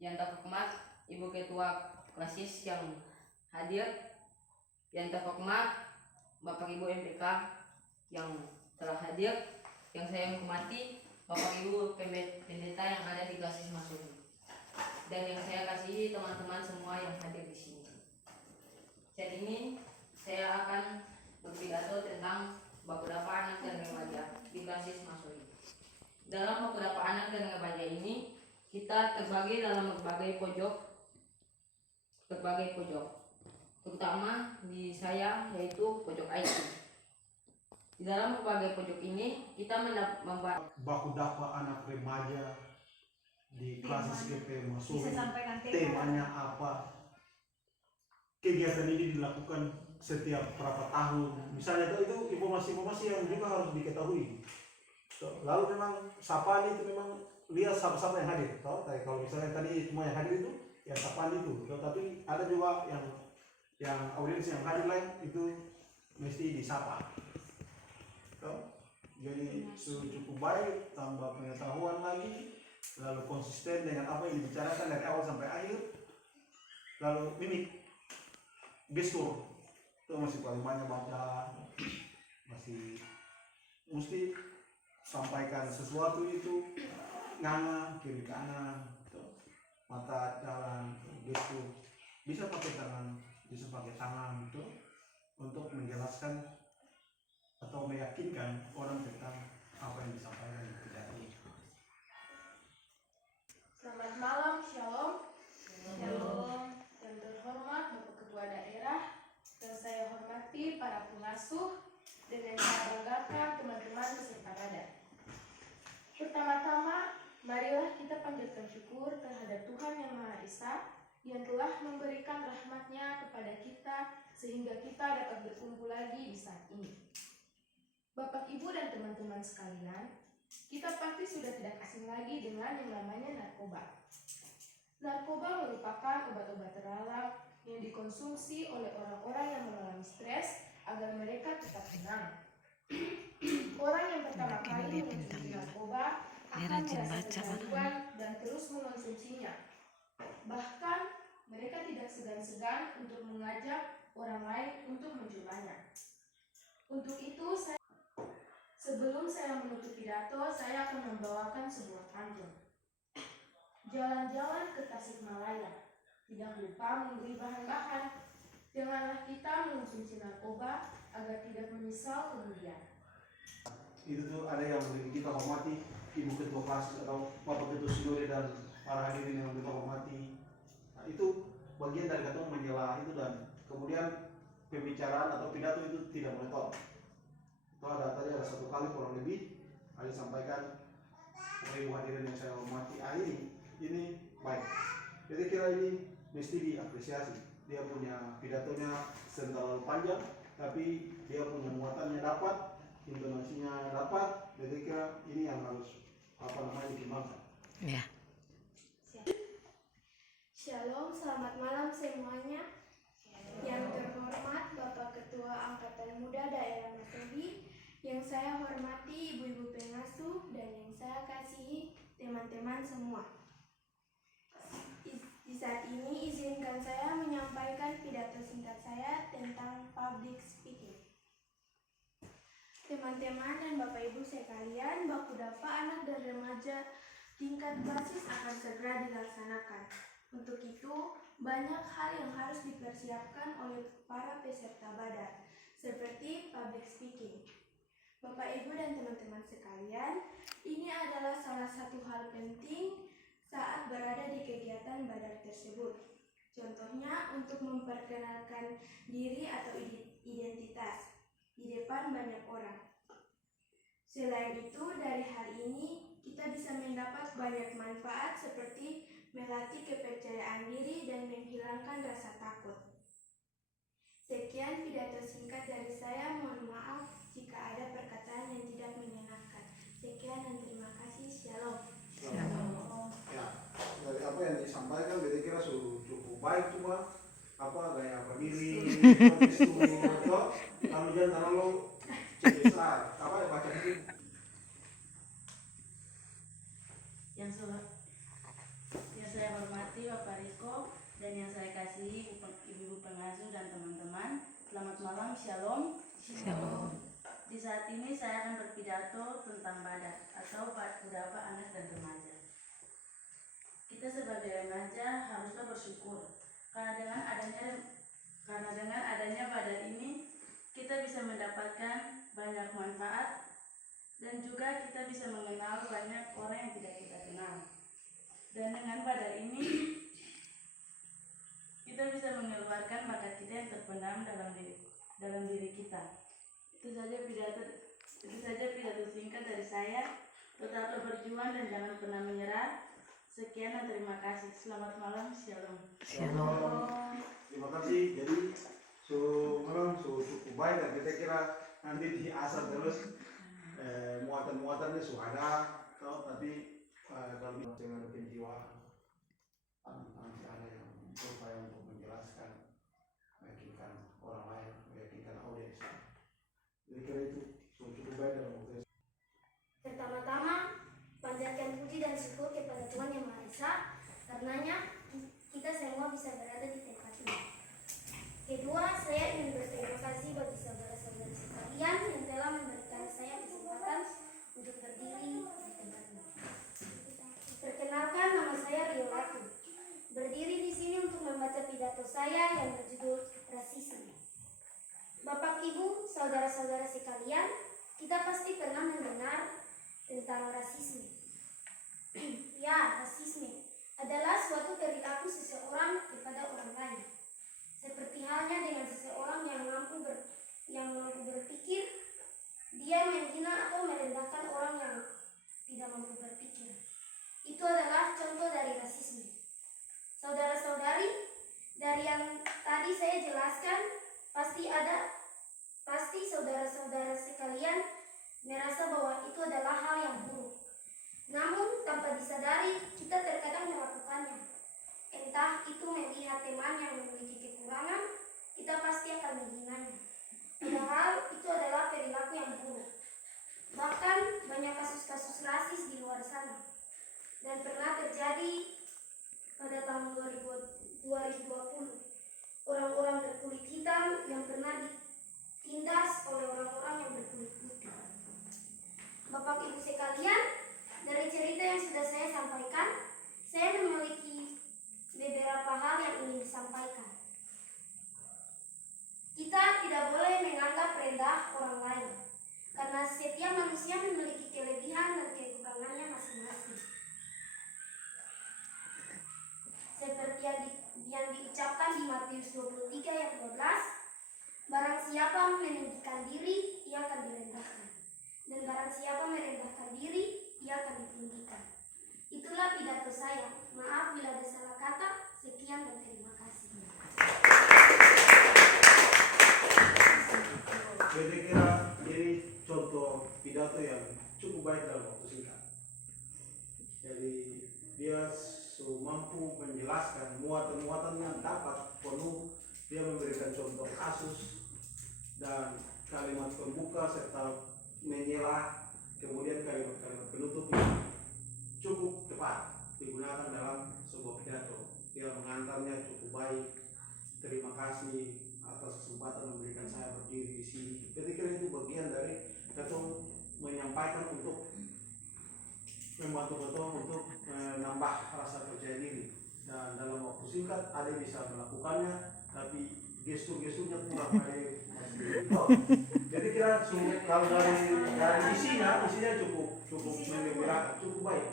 yang terhormat Ibu Ketua Klasis yang hadir, yang terhormat Bapak Ibu MPK yang telah hadir, yang saya hormati Bapak Ibu pendeta yang ada di Klasis Masyumi, dan yang saya kasihi teman-teman semua yang hadir di sini. Saat ini saya akan berpidato tentang Bakudapa Anak dan Remaja di Klasis Masyumi. Dalam Bakudapa Anak dan Remaja ini kita terbagi dalam berbagai pojok, terutama di saya yaitu pojok IT. Di dalam berbagai pojok ini kita membuat Bakudapa Anak Remaja di Klasis GP Masyumi. Temanya Temanya apa? Kegiatan ini dilakukan setiap berapa tahun? Misalnya itu informasi-informasi yang juga harus diketahui. Lalu memang sapaan itu memang lihat siapa-siapa yang hadir. Kalau misalnya tadi semua yang hadir itu ya sapaan itu. Tapi ada juga yang audiens yang hadir lain itu mesti disapa. Jadi cukup baik, tambah pengetahuan lagi, lalu konsisten dengan apa yang dibicarakan dari awal sampai akhir, lalu mimik, gestur itu masih paling banyak baca, masih mesti sampaikan sesuatu itu nganga kiri kanan, mata jalan, gestur, bisa pakai tangan itu untuk menjelaskan atau meyakinkan orang tentang apa yang disampaikan di pidato. Selamat malam, Shalom. Shalom. Yang terhormat Bapak Ketua Daerah, yang saya hormati para pengasuh, dan yang saya banggakan teman-teman peserta Rada. Pertama-tama, marilah kita panjatkan syukur terhadap Tuhan Yang Maha Esa yang telah memberikan rahmat-Nya kepada kita sehingga kita dapat berkumpul lagi di saat ini. Bapak, Ibu, dan teman-teman sekalian, kita pasti sudah tidak asing lagi dengan yang namanya narkoba. Narkoba merupakan obat-obat terlarang yang dikonsumsi oleh orang-orang yang mengalami stres agar mereka tetap tenang. Orang yang pertama kali mengonsumsi narkoba akan merasakan gangguan dan terus mengonsumsinya. Bahkan mereka tidak segan-segan untuk mengajak orang lain untuk mencobanya. Untuk itu, sebelum saya menutup pidato, saya akan membawakan sebuah pantun. Jalan-jalan ke Tasikmalaya, tidak lupa membeli bahan-bahan. Janganlah kita mengonsumsi narkoba agar tidak menyesal kemudian. Itu tuh ada yang kita hormati, Ibu Ketua Klasis atau Bapak Ketua Sinode dan para hadirin yang kita hormati. Nah, itu bagian dari kata menyela itu, dan kemudian pembicaraan atau pidato itu tidak boleh tolak. Itu tadi ada satu kali kurang lebih ada sampaikan oleh Ibu hadirin yang saya hormati. Ini baik. Jadi kira ini mesti diapresiasi. Dia punya pidatonya terlalu panjang, tapi dia punya muatannya dapat, intonasinya dapat. Jadi kira ini yang harus dikembangkan. Ya. Shalom, selamat malam semuanya. Yang terhormat Bapak Ketua Angkatan Muda Daerah Masyumi, yang saya hormati ibu-ibu pengasuh, dan yang saya kasihi teman-teman semua. Di saat ini izinkan saya menyampaikan pidato singkat saya tentang public speaking. Teman-teman dan Bapak Ibu sekalian, Bakudapa Anak dan Remaja tingkat Klasis akan segera dilaksanakan. Untuk itu, banyak hal yang harus dipersiapkan oleh para peserta badan, seperti public speaking. Bapak, Ibu, dan teman-teman sekalian, ini adalah salah satu hal penting saat berada di kegiatan badar tersebut. Contohnya, untuk memperkenalkan diri atau identitas di depan banyak orang. Selain itu, dari hal ini, kita bisa mendapat banyak manfaat seperti melatih kepercayaan diri dan menghilangkan rasa takut. Sekian pidato singkat dari saya, mohon maaf jika ada perkataan yang tidak menyenangkan. Sekian dan terima kasih. Shalom. Ya, dari apa yang disampaikan saya kira cukup baik, cuma gaya berdiri, gestur, lalu jangan terlalu besar. Baca ini. yang saya hormati Dan yang saya kasihi ibu-ibu pengasuh dan teman-teman, selamat malam, shalom. Shalom. Di saat ini saya akan berpidato tentang badat atau budapa anak dan remaja. Kita sebagai remaja haruslah bersyukur karena dengan adanya badat ini kita bisa mendapatkan banyak manfaat dan juga kita bisa mengenal banyak orang yang tidak kita kenal. Dan dengan badat ini kita bisa mengeluarkan bakat kita yang terpendam dalam diri kita. Itu saja pidato singkat dari saya. Tetaplah berjuang dan jangan pernah menyerah. Sekian dan terima kasih. Selamat malam, shalom. Terima kasih. Jadi cukup baik dan kita kira nanti diasah terus muatan-muatannya sudah ada, tapi kalau dengan penjiwaan nanti ada yang berupaya untuk menjelaskan, meyakinkan orang lain, meyakinkan audiens. Jadi kira itu cukup baik dalam waktu. Pertama-tama, panjatkan puji dan syukur kepada Tuhan Yang Maha Esa, karenanya kita semua bisa berada di tempat ini. Kedua, saya ingin berterima kasih bagi saudara-saudara sekalian yang telah memberikan saya kesempatan untuk berdiri di tempat ini. Perkenalkan, nama saya Rio Latu. Berdiri di sini untuk membaca pidato saya yang berjudul Rasisme. Bapak, Ibu, saudara-saudara sekalian, kita pasti pernah mendengar tentang rasisme. Ya, rasisme adalah suatu perilaku seseorang kepada orang lain. Seperti halnya dengan seseorang yang mampu berpikir, dia menghina atau merendahkan orang yang tidak mampu berpikir. Itu adalah contoh dari rasisme. Saudara-saudari, dari yang tadi saya jelaskan, pasti saudara-saudara sekalian merasa bahwa itu adalah hal yang buruk. Namun tanpa disadari kita terkadang melakukannya. Entah itu melihat teman yang memiliki kekurangan, kita pasti akan menghinanya. Padahal itu adalah perilaku yang buruk. Bahkan banyak kasus-kasus rasis di luar sana. Dan pernah terjadi pada tahun 2020. Orang-orang berkulit hitam yang pernah ditindas oleh orang-orang yang berkulit putih. Bapak Ibu sekalian, dari cerita yang sudah saya sampaikan, saya memiliki beberapa hal yang ingin disampaikan. Kita tidak boleh menganggap rendah orang lain, karena setiap manusia memiliki kelebihan dan kekurangannya masing-masing. Seperti yang diucapkan di Matius 23 ayat 12, barang siapa meninggikan diri, ia akan direndahkan. Dan barang siapa merendahkan diri, ia akan ditinggikan. Itulah pidato saya. Maaf bila ada salah kata. Sekian dan terima kasih. Jadi kira ini contoh pidato yang cukup baik dalam waktu singkat. Jadi dia mampu menjelaskan muatan-muatan yang dapat penuh. Dia memberikan contoh kasus dan kalimat pembuka serta menyela, kemudian kalimat-kalimat penutup yang cukup tepat digunakan dalam sebuah pidato. Dia mengantarnya cukup baik. Terima kasih atas kesempatan memberikan saya berdiri di sini. Jadi kira itu bagian dari ketua menyampaikan untuk membantu ketua untuk menambah rasa percaya diri. Dan dalam waktu singkat ada bisa melakukannya, tapi gestur-gesturnya kurang baik. Jadi kira kalau dari isinya cukup menggembirakan, cukup baik.